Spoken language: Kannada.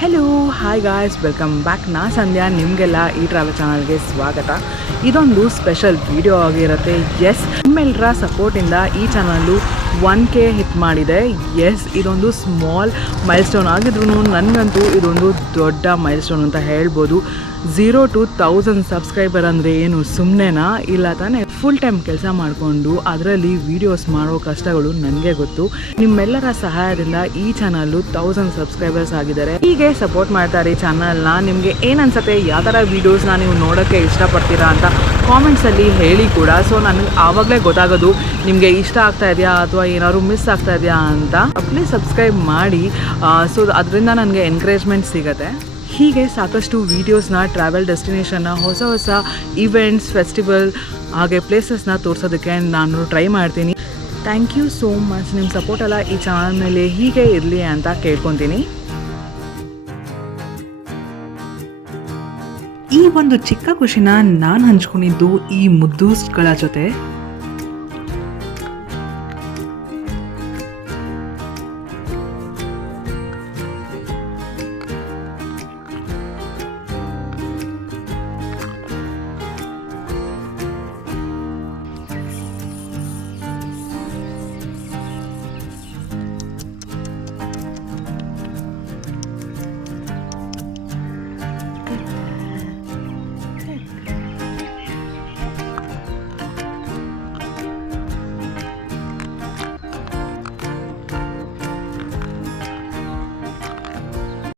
Hello hi guys welcome back ನಾ ಸಂಧ್ಯಾ, ನಿಮಗೆಲ್ಲ ಈ ಟ್ರಾವೆಲ್ ಚಾನಲ್ಗೆ ಸ್ವಾಗತ. ಇದೊಂದು ಸ್ಪೆಷಲ್ ವಿಡಿಯೋ ಆಗಿರುತ್ತೆ. ಎಸ್ ನಿಮ್ಮೆಲ್ಲರ ಸಪೋರ್ಟಿಂದ ಈ ಚಾನಲ್ಲು ಒನ್ ಕೆ ಹಿಟ್ ಮಾಡಿದೆ. ಎಸ್ ಇದೊಂದು ಸ್ಮಾಲ್ ಮೈಲ್ ಸ್ಟೋನ್ ಆಗಿದ್ರು ನನಗಂತೂ ಇದೊಂದು ದೊಡ್ಡ ಮೈಲ್ಸ್ಟೋನ್ ಅಂತ ಹೇಳ್ಬೋದು. ಝೀರೋ ಟು ತೌಸಂಡ್ ಸಬ್ಸ್ಕ್ರೈಬರ್ ಅಂದರೆ ಏನು ಸುಮ್ಮನೆನಾ ಇಲ್ಲ ತಾನೇ? ಫುಲ್ ಟೈಮ್ ಕೆಲಸ ಮಾಡಿಕೊಂಡು ಅದರಲ್ಲಿ ವೀಡಿಯೋಸ್ ಮಾಡೋ ಕಷ್ಟಗಳು ನನಗೆ ಗೊತ್ತು. ನಿಮ್ಮೆಲ್ಲರ ಸಹಾಯದಿಂದ ಈ ಚಾನಲ್ಲು ತೌಸಂಡ್ ಸಬ್ಸ್ಕ್ರೈಬರ್ಸ್ ಆಗಿದ್ದಾರೆ. ಹೀಗೆ ಸಪೋರ್ಟ್ ಮಾಡ್ತಾರೆ ಈ ಚಾನಲ್ನ ನಿಮಗೆ ಏನನ್ಸುತ್ತೆ? ಯಾವ ಥರ ವೀಡಿಯೋಸ್ನ ನೀವು ನೋಡೋಕ್ಕೆ ಇಷ್ಟಪಡ್ತೀರಾ ಅಂತ ಕಾಮೆಂಟ್ಸಲ್ಲಿ ಹೇಳಿ ಕೂಡ. ಸೊ ನನಗೆ ಆವಾಗಲೇ ಗೊತ್ತಾಗೋದು, ನಿಮಗೆ ಇಷ್ಟ ಆಗ್ತಾ ಇದೆಯಾ ಅಥವಾ ಏನಾದ್ರು ಮಿಸ್ ಆಗ್ತಾ ಇದೆಯಾ ಅಂತ. ಪ್ಲೀಸ್ ಸಬ್ಸ್ಕ್ರೈಬ್ ಮಾಡಿ. ಸೊ ಅದರಿಂದ ನನಗೆ ಎನ್ಕರೇಜ್ಮೆಂಟ್ ಸಿಗುತ್ತೆ. ಹೀಗೆ ಸಾಕಷ್ಟು ವೀಡಿಯೋಸ್ನ ಟ್ರಾವೆಲ್ ಡೆಸ್ಟಿನೇಷನ್ನ ಹೊಸ ಹೊಸ ಇವೆಂಟ್ಸ್ ಫೆಸ್ಟಿವಲ್ ಹಾಗೆ ಪ್ಲೇಸಸ್ನ ತೋರಿಸೋದಕ್ಕೆ ನಾನು ಟ್ರೈ ಮಾಡ್ತೀನಿ. ಥ್ಯಾಂಕ್ ಯು ಸೋ ಮಚ್ ನಿಮ್ಮ ಸಪೋರ್ಟ್ ಎಲ್ಲ ಈ ಚಾನಲ್ ಮೇಲೆ ಹೀಗೆ ಇರಲಿ ಅಂತ ಕೇಳ್ಕೊತೀನಿ. ಈ ಒಂದು ಚಿಕ್ಕ ಖುಷಿನ ನಾನು ಹಂಚ್ಕೊಂಡಿದ್ದು ಈ ಮುದ್ದೂಸ್ಗಳ ಜೊತೆ.